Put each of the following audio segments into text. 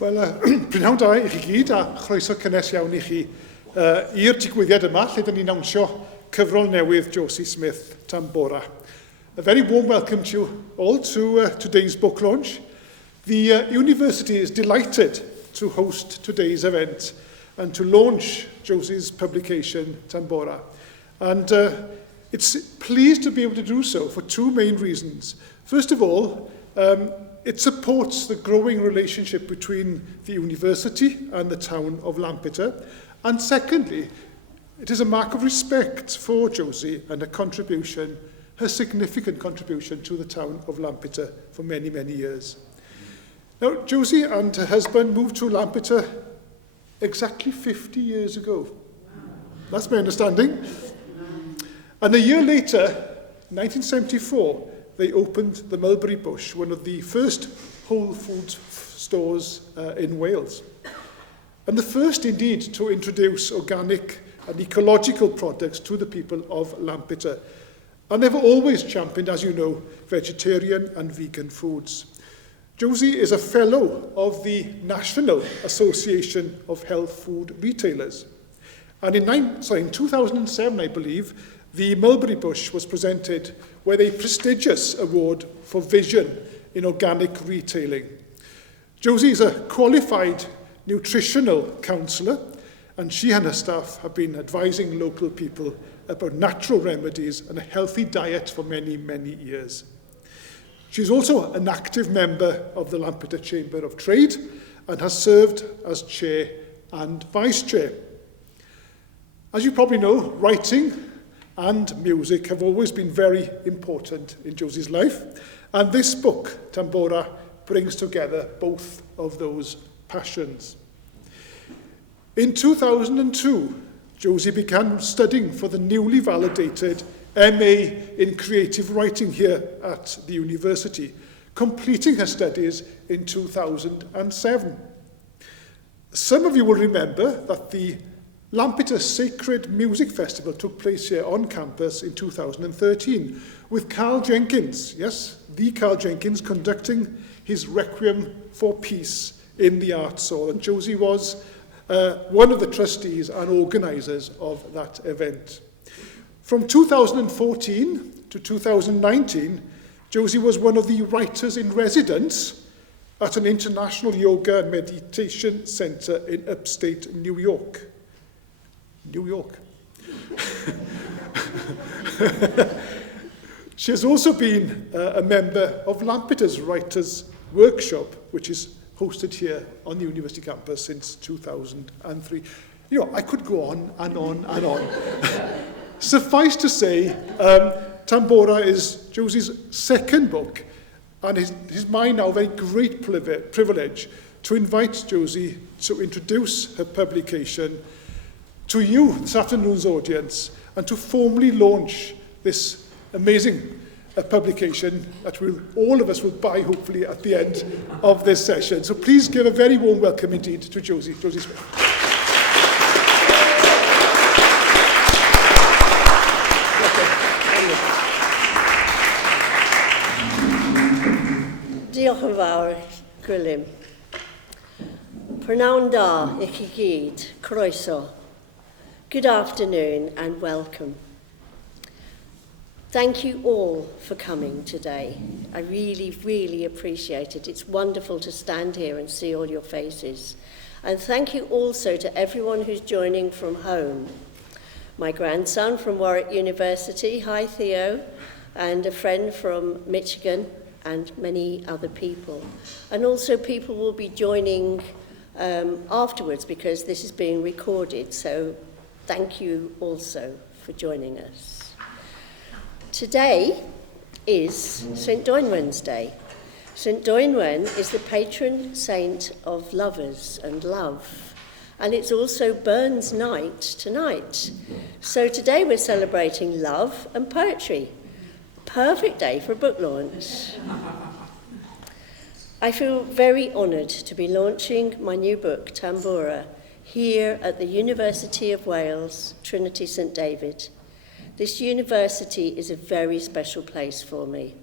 Wel, prynhawn da i chi gyd a chroeso cynnes iawn i chi i'r digwyddiad yma lle dyn ni'n awnsio cyfrol newydd Josie Smith, Tamboura. A very warm welcome to you all to today's book launch. The university is delighted to host today's event and to launch Josie's publication, Tamboura. And it's pleased to be able to do so for two main reasons. First of all, it supports the growing relationship between the university and the town of Lampeter. And secondly, it is a mark of respect for Josie and her significant contribution to the town of Lampeter for many, many years. Now, Josie and her husband moved to Lampeter exactly 50 years ago. That's my understanding. And a year later, 1974, they opened the Mulberry Bush, one of the first whole food stores in Wales. And the first, indeed, to introduce organic and ecological products to the people of Lampeter. And they've always championed, as you know, vegetarian and vegan foods. Josie is a fellow of the National Association of Health Food Retailers. And in 2007, I believe, the Mulberry Bush was presented with a prestigious award for vision in organic retailing. Josie is a qualified nutritional counsellor, and she and her staff have been advising local people about natural remedies and a healthy diet for many, many years. She's also an active member of the Lampeter Chamber of Trade and has served as chair and vice chair. As you probably know, writing and music have always been very important in Josie's life, and this book, Tamboura, brings together both of those passions. In 2002, Josie began studying for the newly validated MA in Creative Writing here at the university, completing her studies in 2007. Some of you will remember that the Lampeter Sacred Music Festival took place here on campus in 2013 with Carl Jenkins, yes, the Carl Jenkins, conducting his Requiem for Peace in the Arts Hall. And Josie was one of the trustees and organisers of that event. From 2014 to 2019, Josie was one of the writers in residence at an international yoga and meditation centre in upstate New York. New York. She has also been a member of Lampeter's Writers' Workshop, which is hosted here on the university campus since 2003. You know, I could go on and on and on. Suffice to say, Tamboura is Josie's second book, and it is my now very great privilege to invite Josie to introduce her publication to you, this afternoon's audience, and to formally launch this amazing publication that all of us will buy, hopefully, at the end of this session. So please give a very warm welcome indeed to Josie Smith. Diolch yn fawr, Gwilym. Prynawn da i chi gyd, croeso. Good afternoon and welcome. Thank you all for coming today. I really, really appreciate it. It's wonderful to stand here and see all your faces. And thank you also to everyone who's joining from home. My grandson from Warwick University, hi Theo, and a friend from Michigan, and many other people. And also people will be joining afterwards because this is being recorded, so thank you also for joining us. Today is St. Dwynwen's Day. St. Dwynwen is the patron saint of lovers and love, and it's also Burns Night tonight. So today we're celebrating love and poetry. Perfect day for a book launch. I feel very honoured to be launching my new book, Tamboura, here at the University of Wales, Trinity St David. This university is a very special place for me.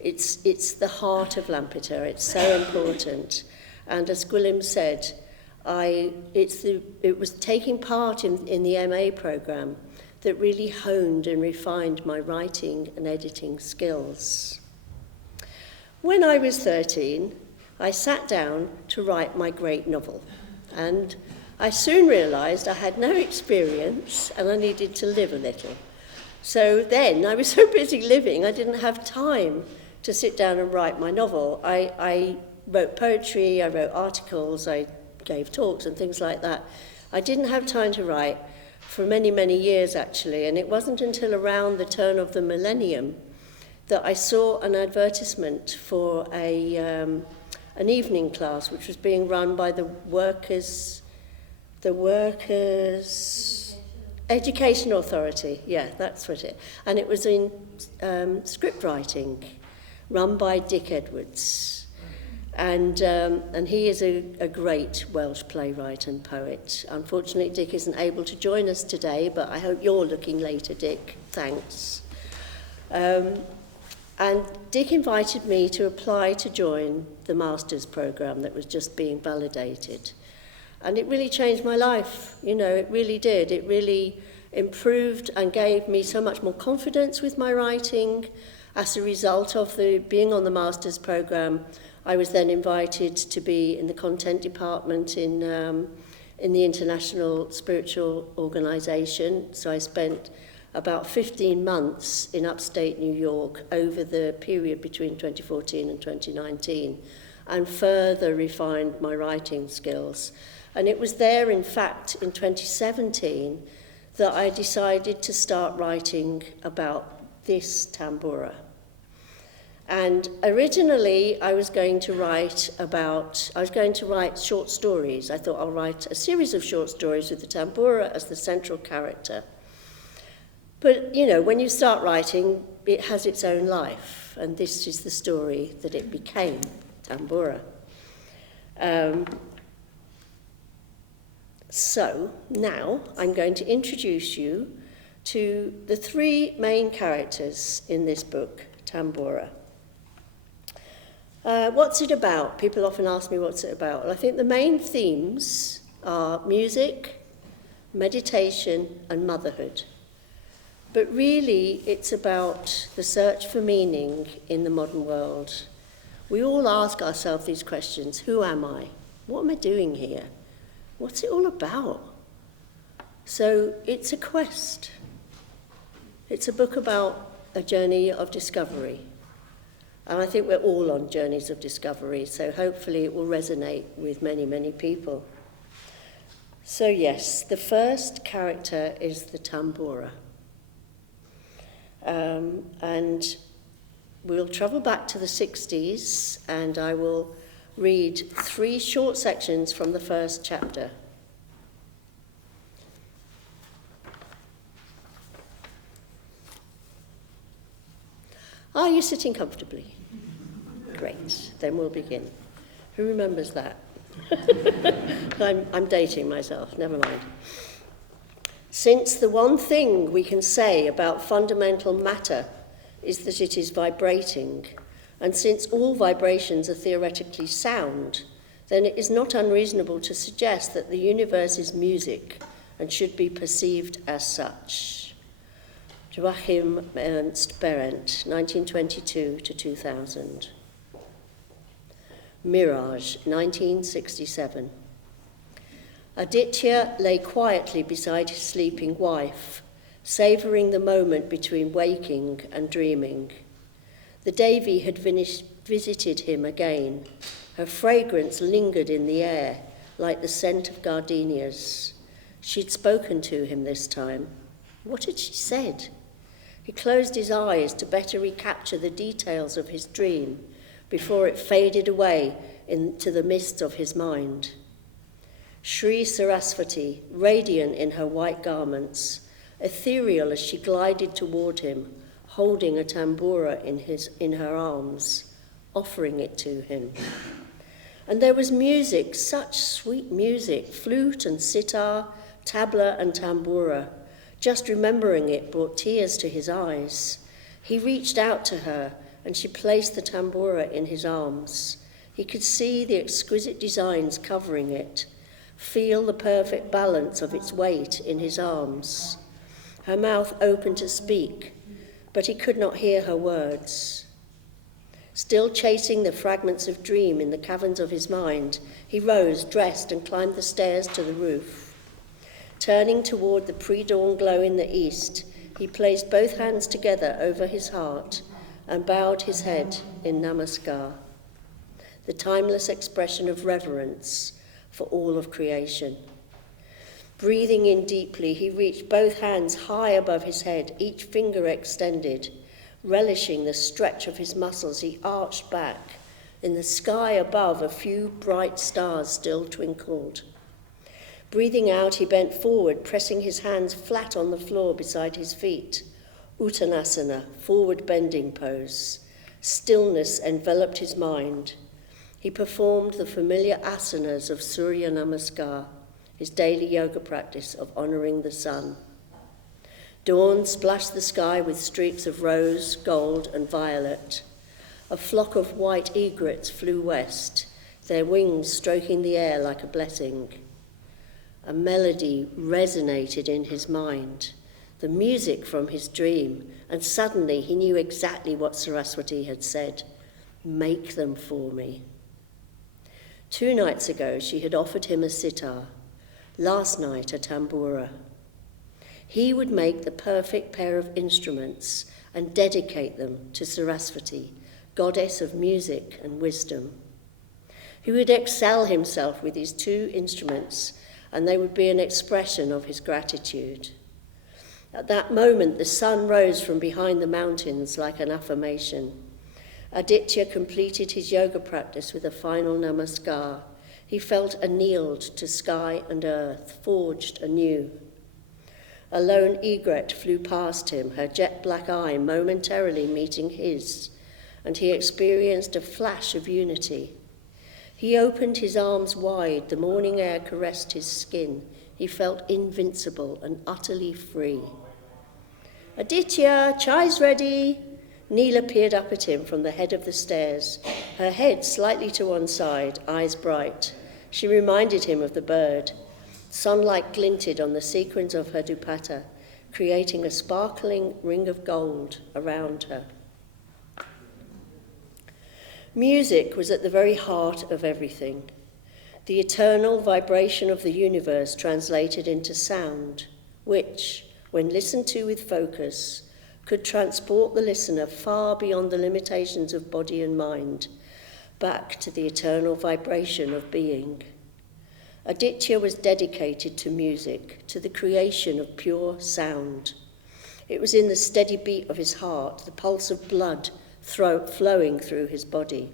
It's the heart of Lampeter. It's so important. And as Gwilym said, it was taking part in the MA programme that really honed and refined my writing and editing skills. When I was 13, I sat down to write my great novel, and I soon realised I had no experience and I needed to live a little. So then I was so busy living, I didn't have time to sit down and write my novel. I wrote poetry, I wrote articles, I gave talks and things like that. I didn't have time to write for many, many years actually, and it wasn't until around the turn of the millennium that I saw an advertisement for an evening class which was being run by the Workers' Education Authority. Yeah, that's what it. And it was in script writing, run by Dick Edwards. And he is a great Welsh playwright and poet. Unfortunately, Dick isn't able to join us today, but I hope you're looking later, Dick. Thanks. And Dick invited me to apply to join the master's programme that was just being validated. And it really changed my life, you know, it really did. It really improved and gave me so much more confidence with my writing. As a result of being on the master's programme, I was then invited to be in the content department in the International Spiritual Organisation. So I spent about 15 months in upstate New York over the period between 2014 and 2019 and further refined my writing skills. And it was there, in fact, in 2017 that I decided to start writing about this Tamboura. And originally I was going to write short stories. I thought I'll write a series of short stories with the Tamboura as the central character. But, you know, when you start writing, it has its own life, and this is the story that it became, Tamboura. So, now I'm going to introduce you to the three main characters in this book, Tamboura. What's it about? People often ask me what's it about. Well, I think the main themes are music, meditation, and motherhood. But really, it's about the search for meaning in the modern world. We all ask ourselves these questions. Who am I? What am I doing here? What's it all about? So it's a quest. It's a book about a journey of discovery. And I think we're all on journeys of discovery, so hopefully it will resonate with many, many people. So yes, the first character is the Tamboura. And we'll travel back to the 60s, and I will read 3 short sections from the first chapter. Are you sitting comfortably? Great, then we'll begin. Who remembers that? I'm dating myself, never mind. Since the one thing we can say about fundamental matter is that it is vibrating, and since all vibrations are theoretically sound, then it is not unreasonable to suggest that the universe is music and should be perceived as such. Joachim Ernst Berendt, 1922 to 2000. Mirage, 1967. Aditya lay quietly beside his sleeping wife, savouring the moment between waking and dreaming. The Devi had visited him again. Her fragrance lingered in the air, like the scent of gardenias. She'd spoken to him this time. What had she said? He closed his eyes to better recapture the details of his dream before it faded away into the mist of his mind. Sri Saraswati, radiant in her white garments, ethereal as she glided toward him, holding a tamboura in her arms, offering it to him. And there was music, such sweet music, flute and sitar, tabla and tamboura. Just remembering it brought tears to his eyes. He reached out to her, and she placed the tamboura in his arms. He could see the exquisite designs covering it, feel the perfect balance of its weight in his arms. Her mouth opened to speak, but he could not hear her words. Still chasing the fragments of dream in the caverns of his mind, he rose, dressed, and climbed the stairs to the roof. Turning toward the pre-dawn glow in the east, he placed both hands together over his heart and bowed his head in namaskar, the timeless expression of reverence for all of creation. Breathing in deeply, he reached both hands high above his head, each finger extended. Relishing the stretch of his muscles, he arched back. In the sky above, a few bright stars still twinkled. Breathing out, he bent forward, pressing his hands flat on the floor beside his feet. Uttanasana, forward bending pose. Stillness enveloped his mind. He performed the familiar asanas of Surya Namaskar, his daily yoga practice of honoring the sun. Dawn splashed the sky with streaks of rose, gold, and violet. A flock of white egrets flew west, their wings stroking the air like a blessing. A melody resonated in his mind, the music from his dream, and suddenly he knew exactly what Saraswati had said, "Make them for me." 2 nights ago, she had offered him a sitar, last night a tamboura. He would make the perfect pair of instruments and dedicate them to Saraswati, goddess of music and wisdom. He would excel himself with his 2 instruments, and they would be an expression of his gratitude. At that moment, the sun rose from behind the mountains like an affirmation. Aditya completed his yoga practice with a final namaskar. He felt annealed to sky and earth, forged anew. A lone egret flew past him, her jet black eye momentarily meeting his, and he experienced a flash of unity. He opened his arms wide, the morning air caressed his skin. He felt invincible and utterly free. "Aditya, chai's ready." Neela peered up at him from the head of the stairs, her head slightly to one side, eyes bright. She reminded him of the bird. Sunlight glinted on the sequins of her dupatta, creating a sparkling ring of gold around her. Music was at the very heart of everything. The eternal vibration of the universe translated into sound, which, when listened to with focus, could transport the listener far beyond the limitations of body and mind, back to the eternal vibration of being. Aditya was dedicated to music, to the creation of pure sound. It was in the steady beat of his heart, the pulse of blood flowing through his body,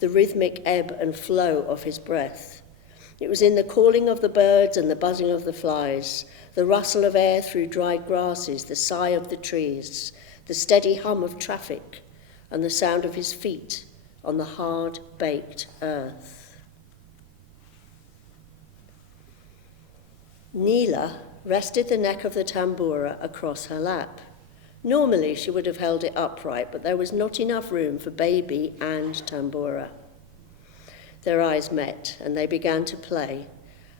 the rhythmic ebb and flow of his breath. It was in the calling of the birds and the buzzing of the flies, the rustle of air through dried grasses, the sigh of the trees, the steady hum of traffic, and the sound of his feet on the hard-baked earth. Neela rested the neck of the tamboura across her lap. Normally she would have held it upright, but there was not enough room for baby and tamboura. Their eyes met, and they began to play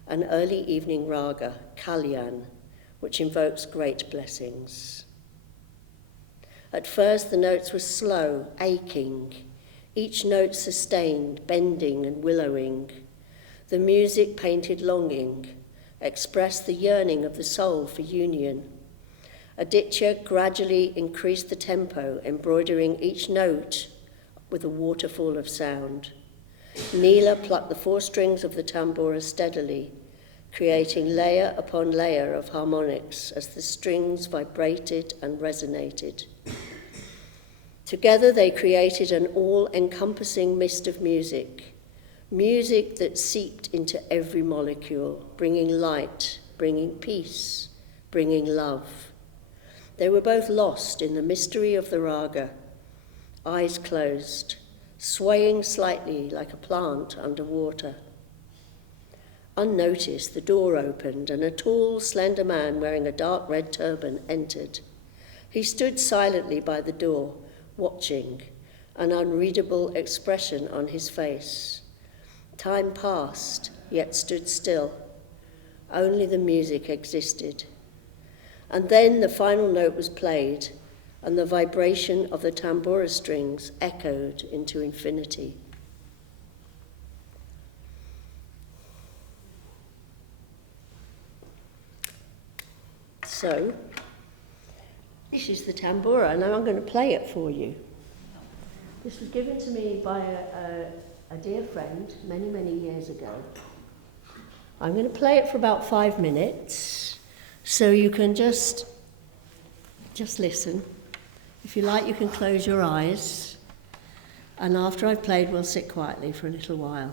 an early evening raga, Kalyan, which invokes great blessings. At first the notes were slow, aching, each note sustained, bending and willowing. The music painted longing, expressed the yearning of the soul for union. Aditya gradually increased the tempo, embroidering each note with a waterfall of sound. Neela plucked the 4 strings of the tamboura steadily, creating layer upon layer of harmonics as the strings vibrated and resonated. Together they created an all-encompassing mist of music, music that seeped into every molecule, bringing light, bringing peace, bringing love. They were both lost in the mystery of the raga, eyes closed, swaying slightly like a plant underwater. Unnoticed, the door opened and a tall, slender man wearing a dark red turban entered. He stood silently by the door, watching, an unreadable expression on his face. Time passed, yet stood still. Only the music existed. And then the final note was played, and the vibration of the Tamboura strings echoed into infinity. So, this is the Tamboura, and I'm going to play it for you. This was given to me by a dear friend many, many years ago. I'm going to play it for about 5 minutes, so you can just listen. If you like, you can close your eyes, and after I've played, we'll sit quietly for a little while.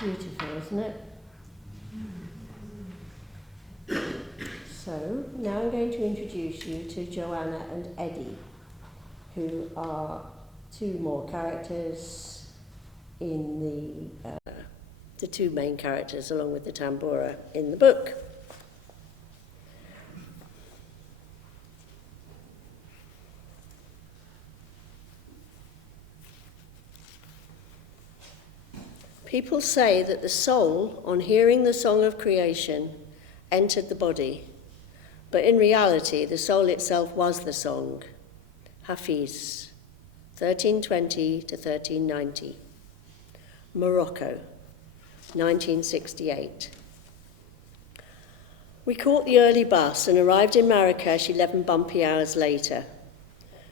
Beautiful, isn't it? So, now I'm going to introduce you to Joanna and Eddie, who are two more characters in the two main characters, along with the Tamboura, in the book. People say that the soul, on hearing the song of creation, entered the body, but in reality, the soul itself was the song. Hafiz, 1320 to 1390. Morocco, 1968. We caught the early bus and arrived in Marrakesh 11 bumpy hours later.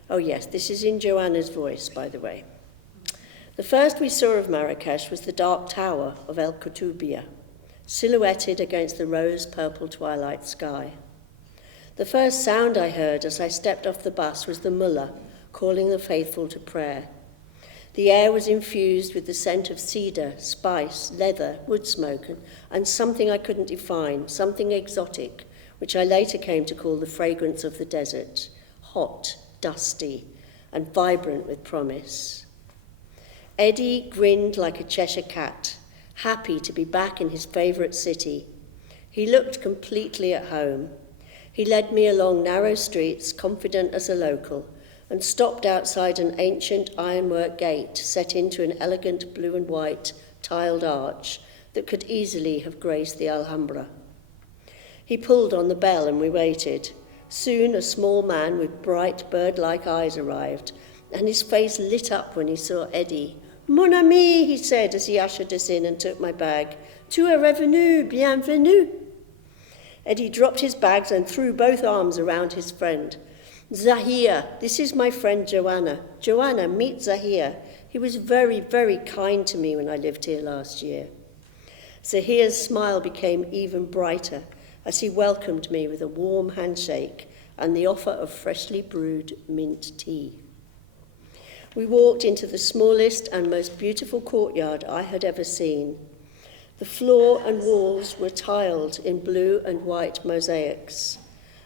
Oh yes, this is in Joanna's voice, by the way. The first we saw of Marrakesh was the dark tower of El Koutoubia, silhouetted against the rose-purple twilight sky. The first sound I heard as I stepped off the bus was the mullah calling the faithful to prayer. The air was infused with the scent of cedar, spice, leather, wood smoke, and something I couldn't define, something exotic, which I later came to call the fragrance of the desert, hot, dusty, and vibrant with promise. Eddie grinned like a Cheshire cat, happy to be back in his favourite city. He looked completely at home. He led me along narrow streets, confident as a local, and stopped outside an ancient ironwork gate set into an elegant blue and white tiled arch that could easily have graced the Alhambra. He pulled on the bell and we waited. Soon a small man with bright bird-like eyes arrived, and his face lit up when he saw Eddie. "Mon ami," he said as he ushered us in and took my bag. "Tu es revenu, bienvenue." Eddie dropped his bags and threw both arms around his friend. "Zahir, this is my friend Joanna. Joanna, meet Zahir. He was very, very kind to me when I lived here last year." Zahir's smile became even brighter as he welcomed me with a warm handshake and the offer of freshly brewed mint tea. We walked into the smallest and most beautiful courtyard I had ever seen. The floor and walls were tiled in blue and white mosaics.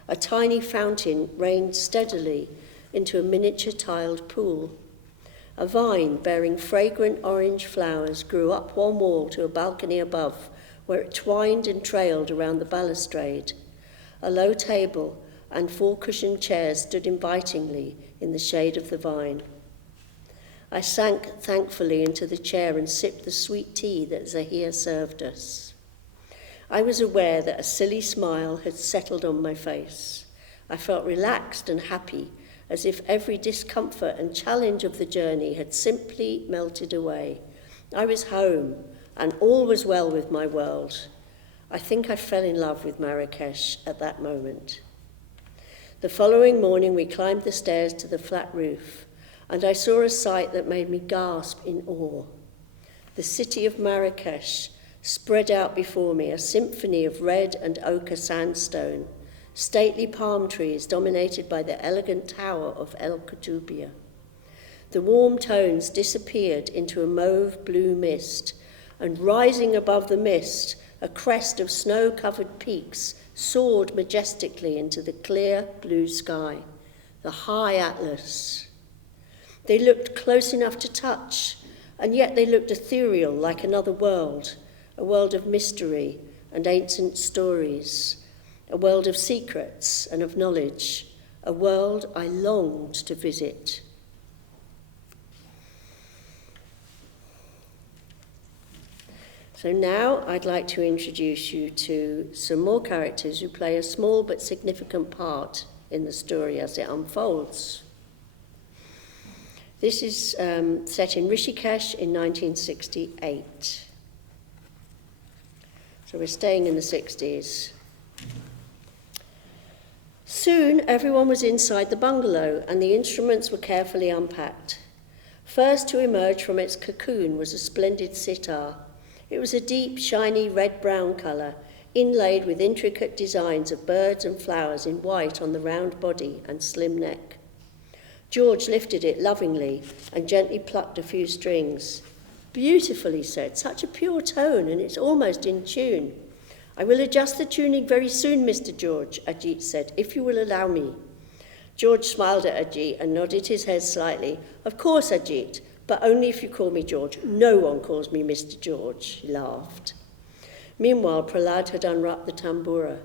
A tiny fountain rained steadily into a miniature tiled pool. A vine bearing fragrant orange flowers grew up one wall to a balcony above, where it twined and trailed around the balustrade. A low table and 4 cushioned chairs stood invitingly in the shade of the vine. I sank thankfully into the chair and sipped the sweet tea that Zahir served us. I was aware that a silly smile had settled on my face. I felt relaxed and happy, as if every discomfort and challenge of the journey had simply melted away. I was home, and all was well with my world. I think I fell in love with Marrakesh at that moment. The following morning we climbed the stairs to the flat roof, and I saw a sight that made me gasp in awe. The city of Marrakesh spread out before me, a symphony of red and ochre sandstone, stately palm trees dominated by the elegant tower of El Koutoubia. The warm tones disappeared into a mauve-blue mist, and rising above the mist, a crest of snow-covered peaks soared majestically into the clear blue sky, the high Atlas. They looked close enough to touch, and yet they looked ethereal like another world, a world of mystery and ancient stories, a world of secrets and of knowledge, a world I longed to visit. So now I'd like to introduce you to some more characters who play a small but significant part in the story as it unfolds. This is set in Rishikesh in 1968. So we're staying in the 60s. Soon everyone was inside the bungalow and the instruments were carefully unpacked. First to emerge from its cocoon was a splendid sitar. It was a deep, shiny red-brown colour, inlaid with intricate designs of birds and flowers in white on the round body and slim neck. George lifted it lovingly and gently plucked a few strings. Beautiful, he said, such a pure tone, and it's almost in tune. I will adjust the tuning very soon, Mr. George, Ajit said, if you will allow me. George smiled at Ajit and nodded his head slightly. Of course, Ajit, but only if you call me George. No one calls me Mr. George, he laughed. Meanwhile, Prahlad had unwrapped the tamboura,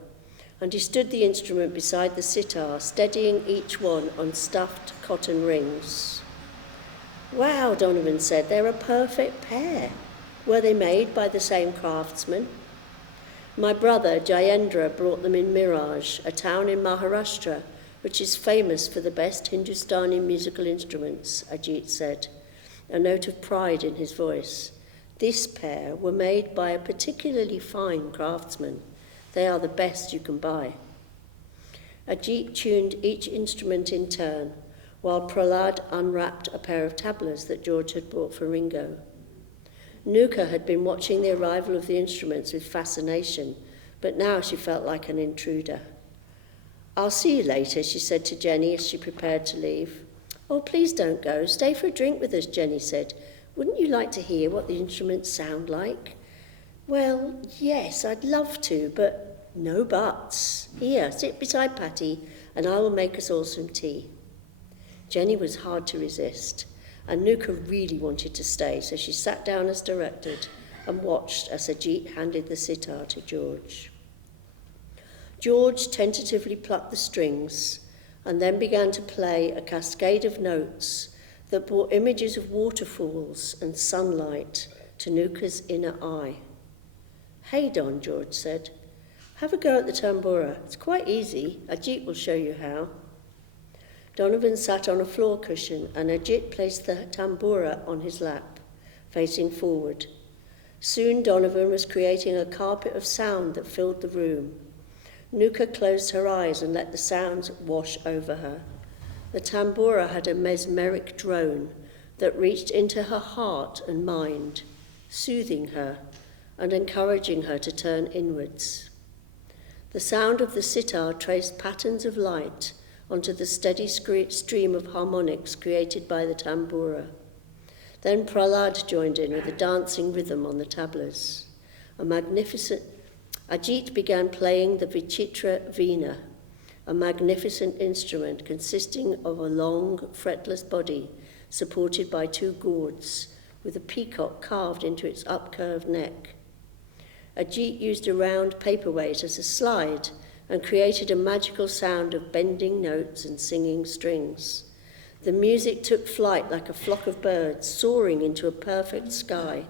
and he stood the instrument beside the sitar, steadying each one on stuffed cotton rings. Wow, Donovan said, they're a perfect pair. Were they made by the same craftsman? My brother, Jayendra, brought them in Miraj, a town in Maharashtra, which is famous for the best Hindustani musical instruments, Ajit said, a note of pride in his voice. This pair were made by a particularly fine craftsman. They are the best you can buy. Ajit tuned each instrument in turn, while Prahlad unwrapped a pair of tablas that George had bought for Ringo. Nuka had been watching the arrival of the instruments with fascination, but now she felt like an intruder. I'll see you later, she said to Jenny as she prepared to leave. Oh, please don't go. Stay for a drink with us, Jenny said. Wouldn't you like to hear what the instruments sound like? Well, yes, I'd love to, but no buts. Here, sit beside Patty, and I will make us all some tea. Jenny was hard to resist, and Nuka really wanted to stay, so she sat down as directed and watched as Ajit handed the sitar to George. George tentatively plucked the strings and then began to play a cascade of notes that brought images of waterfalls and sunlight to Nuka's inner eye. Hey, Don, George said. Have a go at the tamboura. It's quite easy. Ajit will show you how. Donovan sat on a floor cushion and Ajit placed the tamboura on his lap, facing forward. Soon Donovan was creating a carpet of sound that filled the room. Nuka closed her eyes and let the sounds wash over her. The tamboura had a mesmeric drone that reached into her heart and mind, soothing her and encouraging her to turn inwards. The sound of the sitar traced patterns of light onto the steady stream of harmonics created by the tamboura. Then Prahlad joined in with a dancing rhythm on the tablas. Ajit began playing the Vichitra Veena, a magnificent instrument consisting of a long, fretless body supported by two gourds, with a peacock carved into its upcurved neck. Ajit used a round paperweight as a slide and created a magical sound of bending notes and singing strings. The music took flight like a flock of birds soaring into a perfect sky.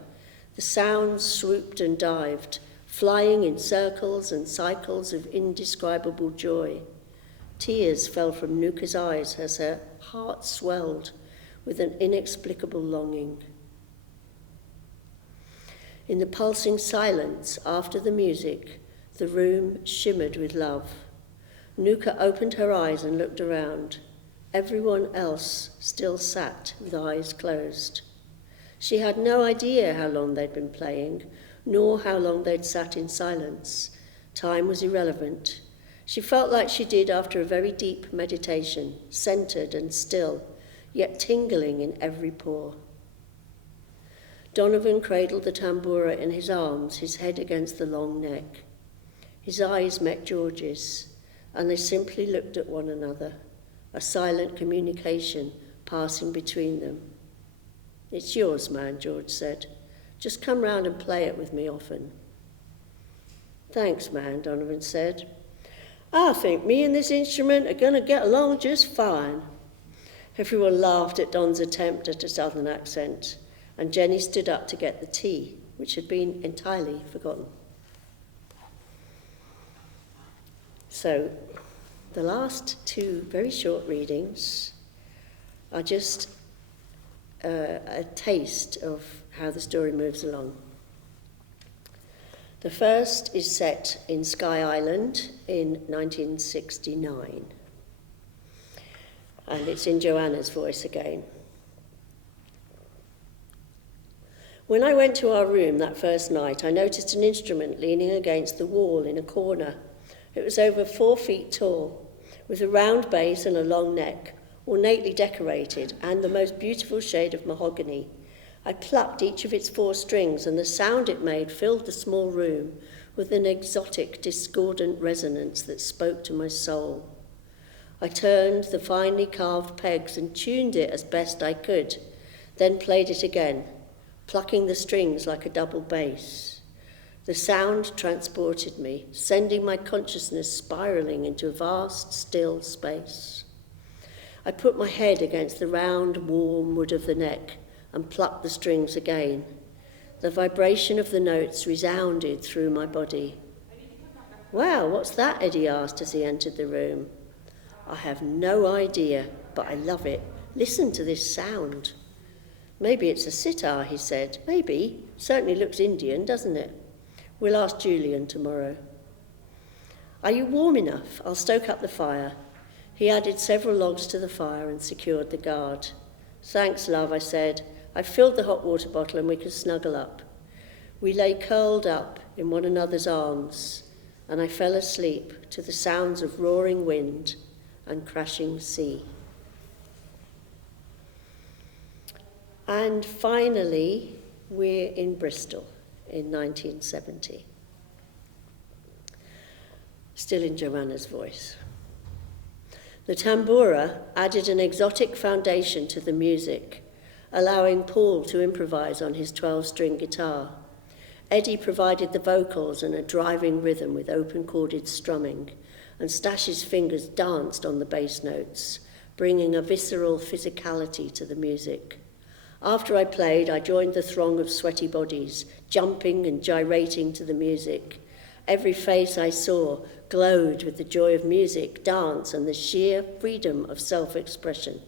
The sounds swooped and dived, flying in circles and cycles of indescribable joy. Tears fell from Nuka's eyes as her heart swelled with an inexplicable longing. In the pulsing silence after the music, the room shimmered with love. Nuka opened her eyes and looked around. Everyone else still sat with eyes closed. She had no idea how long they'd been playing, nor how long they'd sat in silence. Time was irrelevant. She felt like she did after a very deep meditation, centered and still, yet tingling in every pore. Donovan cradled the tamboura in his arms, his head against the long neck. His eyes met George's, and they simply looked at one another, a silent communication passing between them. It's yours, man, George said. Just come round and play it with me often. Thanks, man, Donovan said. I think me and this instrument are going to get along just fine. Everyone laughed at Don's attempt at a southern accent, and Jenny stood up to get the tea, which had been entirely forgotten. So, the last two very short readings are just a taste of how the story moves along. The first is set in Sky Island in 1969. And it's in Joanna's voice again. When I went to our room that first night, I noticed an instrument leaning against the wall in a corner. It was over 4 feet tall, with a round base and a long neck, ornately decorated, and the most beautiful shade of mahogany, I plucked each of its 4 strings, and the sound it made filled the small room with an exotic, discordant resonance that spoke to my soul. I turned the finely carved pegs and tuned it as best I could, then played it again, plucking the strings like a double bass. The sound transported me, sending my consciousness spiraling into a vast, still space. I put my head against the round, warm wood of the neck and plucked the strings again. The vibration of the notes resounded through my body. "Wow, what's that?" Eddie asked as he entered the room. "I have no idea, but I love it. Listen to this sound." "Maybe it's a sitar," he said. "Maybe. Certainly looks Indian, doesn't it? We'll ask Julian tomorrow." "Are you warm enough? I'll stoke up the fire." He added several logs to the fire and secured the guard. "Thanks, love," I said. I filled the hot water bottle and we could snuggle up. We lay curled up in one another's arms, and I fell asleep to the sounds of roaring wind and crashing sea. And finally, we're in Bristol in 1970. Still in Joanna's voice. The Tamboura added an exotic foundation to the music, allowing Paul to improvise on his 12-string guitar. Eddie provided the vocals and a driving rhythm with open-chorded strumming, and Stash's fingers danced on the bass notes, bringing a visceral physicality to the music. After I played, I joined the throng of sweaty bodies, jumping and gyrating to the music. Every face I saw glowed with the joy of music, dance, and the sheer freedom of self-expression.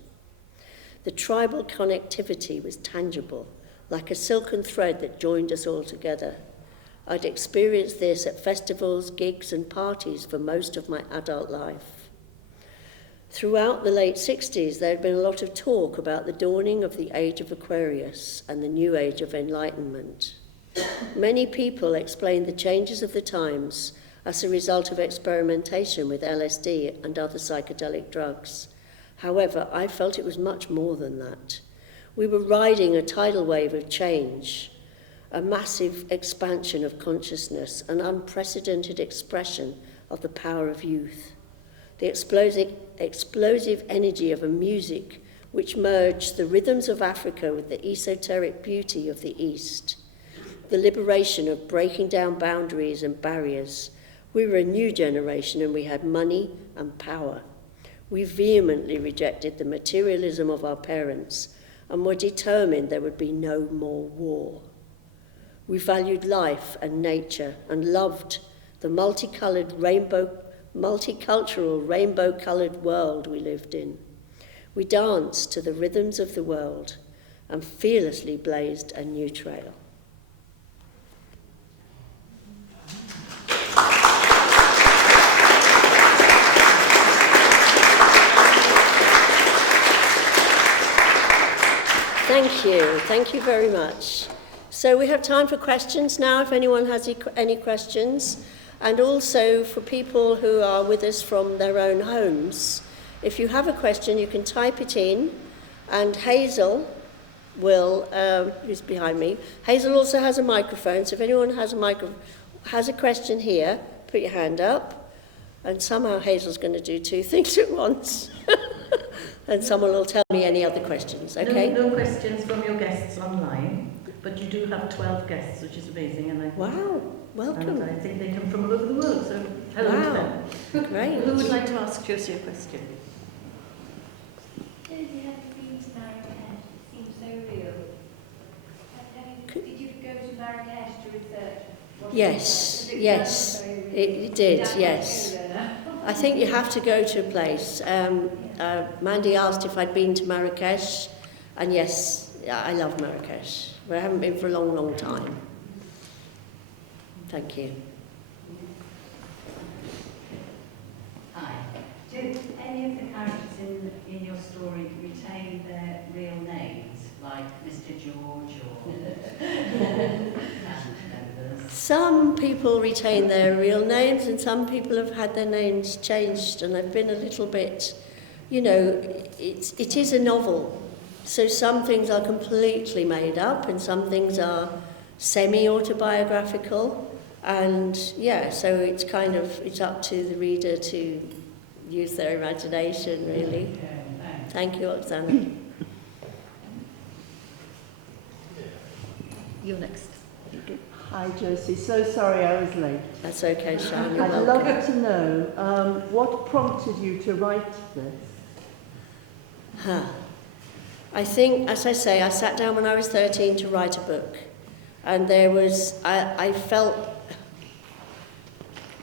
The tribal connectivity was tangible, like a silken thread that joined us all together. I'd experienced this at festivals, gigs, and parties for most of my adult life. Throughout the late 60s, there had been a lot of talk about the dawning of the age of Aquarius and the new age of enlightenment. Many people explained the changes of the times as a result of experimentation with LSD and other psychedelic drugs. However, I felt it was much more than that. We were riding a tidal wave of change, a massive expansion of consciousness, an unprecedented expression of the power of youth. The explosive energy of a music which merged the rhythms of Africa with the esoteric beauty of the East. The liberation of breaking down boundaries and barriers. We were a new generation and we had money and power. We vehemently rejected the materialism of our parents and were determined there would be no more war. We valued life and nature and loved the multicolored multicultural rainbow-colored world we lived in. We danced to the rhythms of the world and fearlessly blazed a new trail. Thank you very much. So we have time for questions now, if anyone has any questions. And also for people who are with us from their own homes, if you have a question, you can type it in, and Hazel will, who's behind me, Hazel also has a microphone, so if anyone has a question here, put your hand up, and somehow Hazel's going to do 2 things at once. And someone will tell me any other questions, okay? No questions from your guests online, but you do have 12 guests, which is amazing. And Wow, welcome. And I think they come from all over the world, so hello to them. Great. Who would like to ask Josie a question? Josie, have you been to Marrakesh? It seems so real. Did you go to Marrakesh to research? Yes, it did, yes. I think you have to go to a place. Mandy asked if I'd been to Marrakesh, and yes, I love Marrakesh, but I haven't been for a long, long time. Thank you. Hi. Do any of the characters in your story retain their real names, like Mr. George or band members? Some people retain their real names, and some people have had their names changed, and I've been a little bit, it is a novel, So some things are completely made up and some things are semi-autobiographical. And yeah, so it's kind of, it's up to the reader to use their imagination, really. Thank you, Oksana. You're next. Hi Josie, so sorry I was late. That's okay, Sharon, you're I'd welcome. love to know what prompted you to write this? I think, as I say, I sat down when I was 13 to write a book. And there was, I felt,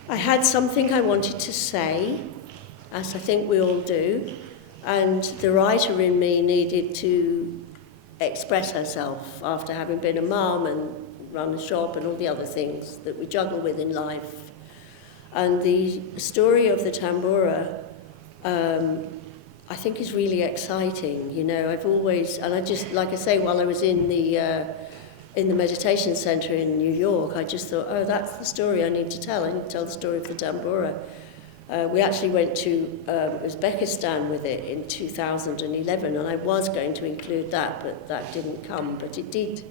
I had something I wanted to say, as I think we all do. And the writer in me needed to express herself after having been a mum and run a shop and all the other things that we juggle with in life. And the story of the Tamboura, I think is really exciting. You know, I've always, and I just, like I say, while I was in the meditation centre in New York, I just thought, oh, that's the story I need to tell. I need to tell the story of the Tamboura. We actually went to Uzbekistan with it in 2011, and I was going to include that, but that didn't come. But it did.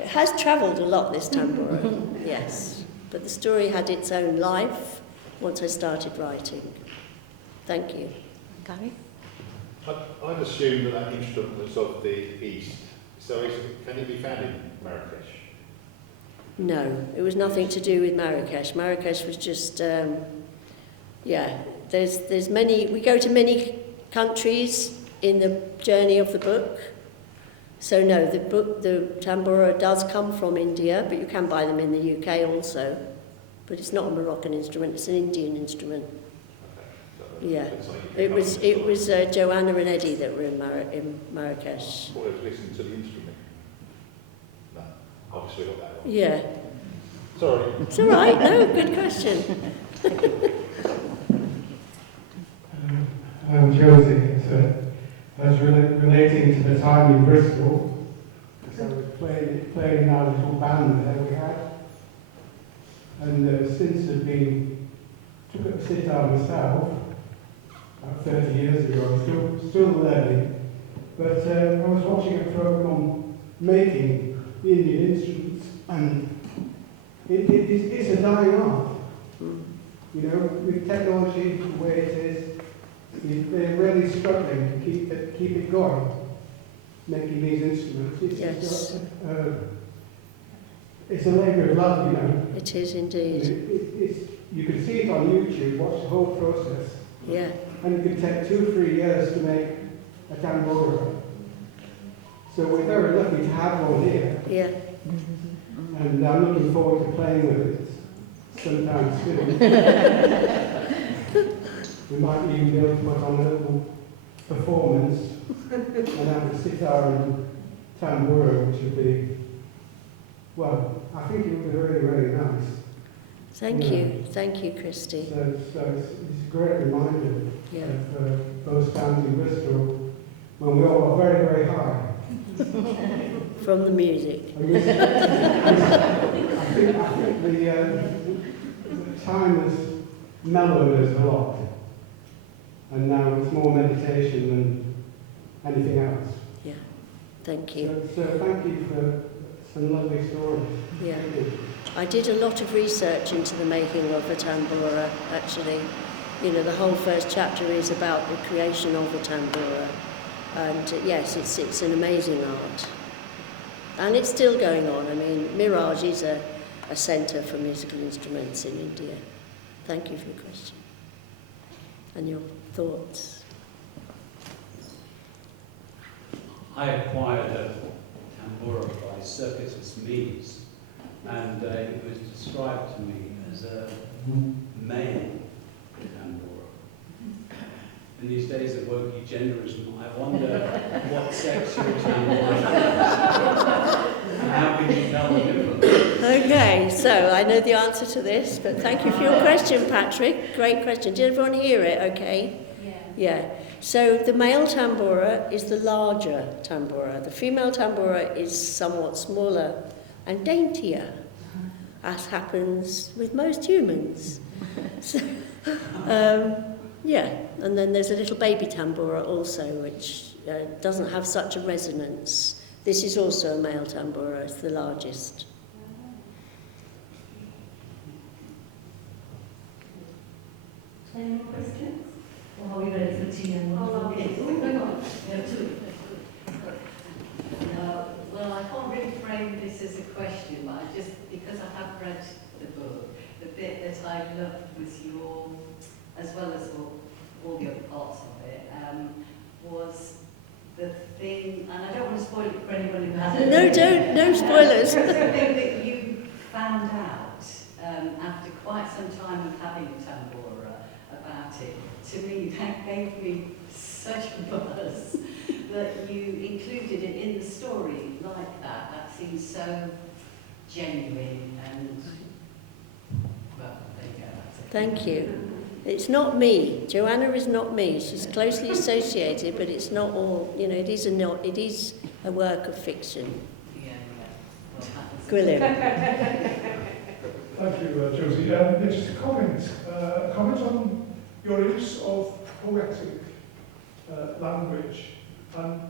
It has travelled a lot, this Tamboura, yes. But the story had its own life once I started writing. Thank you. Gary? I'd assumed that instrument was of the East. So can it be found in Marrakesh? No, it was nothing to do with Marrakesh. Marrakesh was just, there's many, we go to many countries in the journey of the book. So no, the Tamboura does come from India, but you can buy them in the UK also. But it's not a Moroccan instrument, it's an Indian instrument. Yeah, it was Joanna and Eddie that were in Marrakesh. Or listening to the instrument? No, obviously not that one. Yeah. Sorry. It's all right, no, good question. I'm Josie. I was relating to the time in Bristol, because I was playing in our little band that we had. And since I'd took up sitar myself, about 30 years ago, I'm still learning. But I was watching a program on making the Indian instruments, and it's a dying art. You know, with technology the way it is, they're really struggling to keep it going, making these instruments. Yes. It's a labour of love, you know. It is indeed. You can see it on YouTube, watch the whole process. Yeah. And it can take 2 or 3 years to make a Tamboura. So we're very lucky to have one here. Yeah. And I'm looking forward to playing with it sometime soon. We might even be able to put on a little performance and have the sitar and Tamboura, which would be, well, I think it would be really, really nice. Thank you, Christy. So it's a great reminder of those times in Bristol when we all were very, very high. From the music. I think the time has mellowed us a lot, and now it's more meditation than anything else. Yeah, thank you. So thank you for some lovely stories. Yeah. I did a lot of research into the making of a Tamboura, actually. You know, the whole first chapter is about the creation of a Tamboura. And yes, it's an amazing art. And it's still going on. I mean, Mirage is a centre for musical instruments in India. Thank you for your question. And your thoughts. I acquired a Tamboura by circuitous means. And it was described to me as a male Tamboura. In these days of woke eugenicism, I wonder what sex your Tamboura is. How can you tell the difference? Okay, so I know the answer to this, but thank you for your question, Patrick. Great question. Did everyone hear it okay? Yeah. So the male Tamboura is the larger Tamboura. The female Tamboura is somewhat smaller and daintier, as happens with most humans. So, yeah, and then there's a little baby Tamboura also, which doesn't have such a resonance. This is also a male tambura, it's the largest. Any more questions? Or are we ready for tea and Well, I can't really frame this as a question, but because I have read the book, the bit that I loved was as well as all the other parts of it, was the thing, and I don't want to spoil it for anyone who hasn't. No spoilers. The thing that you found out after quite some time of having a tambura about it, to me that gave me such a buzz that you included it in the story like that. That seems so genuine and, well, there you go, that's it. Thank you. It's not me. Joanna is not me. She's closely associated, but it's not all. You know, it is a work of fiction. Yeah. Well, that was Brilliant. Thank you, Josie. Just a comment on your use of poetic language. And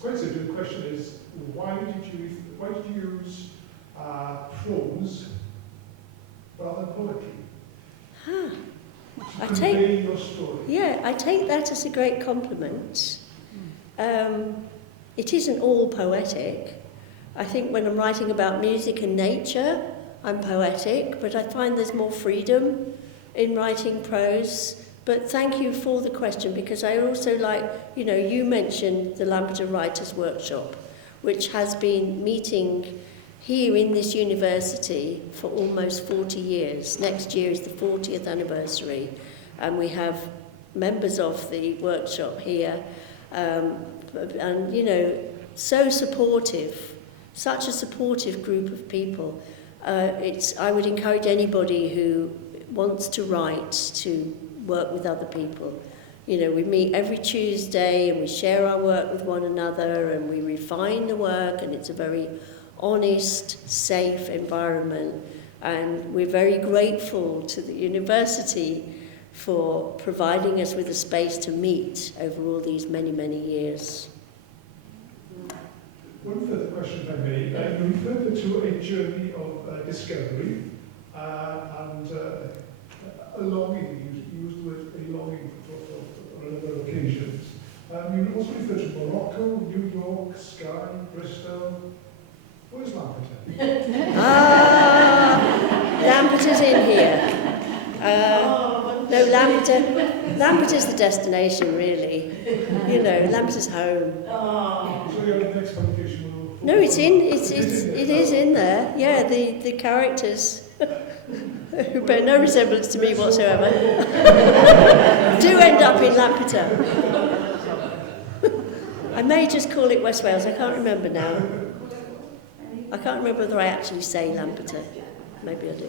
quite a good question is, why did you use prose rather than poetry? I Convey your story. Yeah, I take that as a great compliment. It isn't all poetic. I think when I'm writing about music and nature, I'm poetic, but I find there's more freedom in writing prose. But thank you for the question, because I also like, you mentioned the Lampeter Writers' Workshop, which has been meeting here in this university for almost 40 years. Next year is the 40th anniversary, and we have members of the workshop here, and so supportive, such a supportive group of people. I would encourage anybody who wants to write to work with other people. We meet every Tuesday and we share our work with one another and we refine the work, and it's a very honest, safe environment, and we're very grateful to the university for providing us with a space to meet over all these many, many years. One further question, if I may. You referred to a journey of discovery and a longing. You used the word a longing for a number of occasions. You also referred to Morocco, New York, Skye, Bristol. Where's Lampeter? Lampeter's in here. No, Lampeter's the destination, really. Lampeter's home. So your next publication will... No, it is in there. Yeah, the characters who bear no resemblance to me whatsoever do end up in Lampeter. I may just call it West Wales. I can't remember now. I can't remember whether I actually say Lampeter. Maybe I do.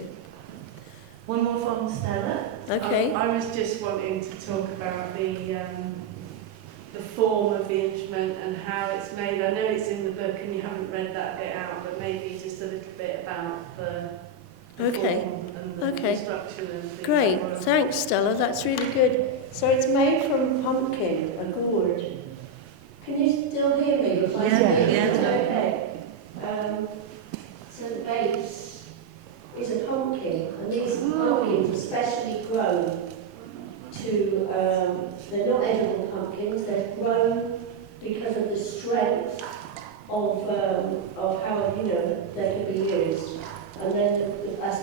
One more from Stella. Okay. I was just wanting to talk about the form of the instrument and how it's made. I know it's in the book and you haven't read that bit out, but maybe just a little bit about the form and the construction and things. Great. Thanks, Stella. That's really good. So it's made from pumpkin, a gourd. Can you still hear me? Yeah. Okay. So the base is a pumpkin, and these pumpkins are specially grown to, they're not edible pumpkins, they're grown because of the strength of how, they can be used. And then, as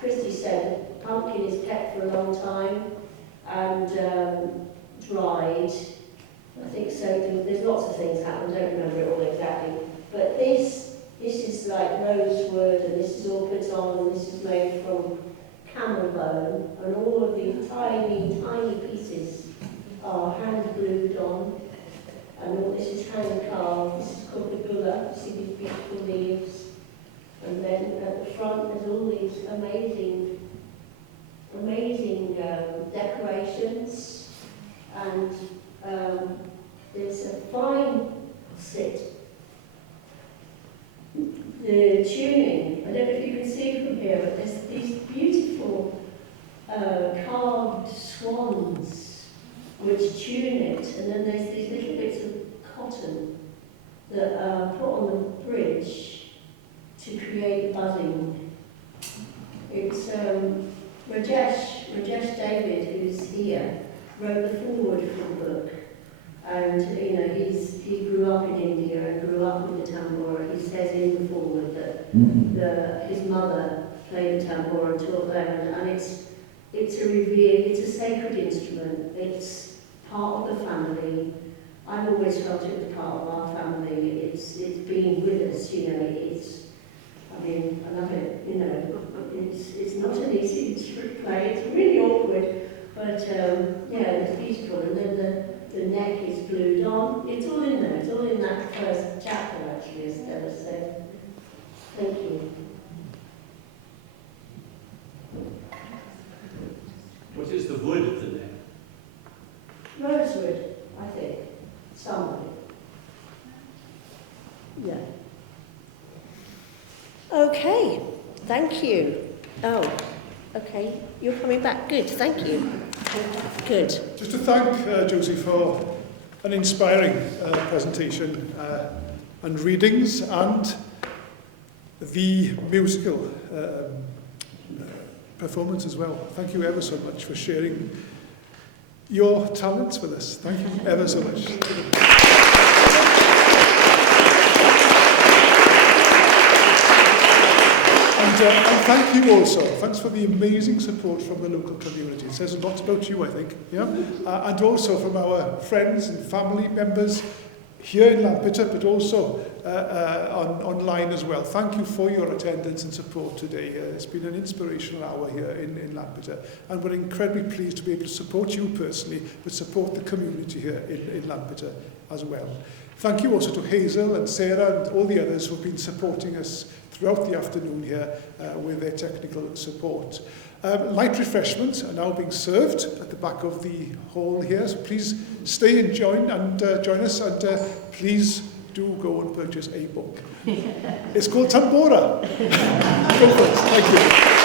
Christy said, the pumpkin is kept for a long time and dried. I think so. There's lots of things happen, I don't remember it all exactly. But this is like rosewood, and this is all put on, and this is made from camel bone, and all of these tiny, tiny pieces are hand glued on, and all this is hand carved. This is called the gulla. You see these beautiful leaves, and then at the front there's all these amazing decorations, and there's a fine sit. The tuning, I don't know if you can see from here, but there's these beautiful carved swans which tune it, and then there's these little bits of cotton that are put on the bridge to create buzzing. It's Rajesh David, who's here, wrote the foreword for the book. And, you know, he grew up in India and grew up with the Tamboura. He says in the foreword that his mother played the Tamboura and taught them, and it's a revered, it's a sacred instrument. It's part of the family. I've always felt it was part of our family. It's been with us, you know. I love it, you know. It's not an easy to play. It's really awkward, but yeah, it's beautiful. And then the neck is glued on. It's all in there. It's all in that first chapter, actually, as Stella said. Thank you. What is the wood of the neck? Rosewood, I think. Some of it. Yeah. Okay, thank you. Oh, okay, you're coming back. Good, thank you. Good. Just to thank Josie for an inspiring presentation and readings and the musical performance as well. Thank you ever so much for sharing your talents with us. Thank you ever so much. And thank you also. Thanks for the amazing support from the local community. It says a lot about you, I think. Yeah, and also from our friends and family members here in Lampeter, but also online as well. Thank you for your attendance and support today. It's been an inspirational hour here in Lampeter, and we're incredibly pleased to be able to support you personally, but support the community here in Lampeter as well. Thank you also to Hazel and Sarah and all the others who have been supporting us throughout the afternoon here with their technical support. Light refreshments are now being served at the back of the hall here, so please stay and join us, and please do go and purchase a book. It's called Tamboura. Go for it. Thank you.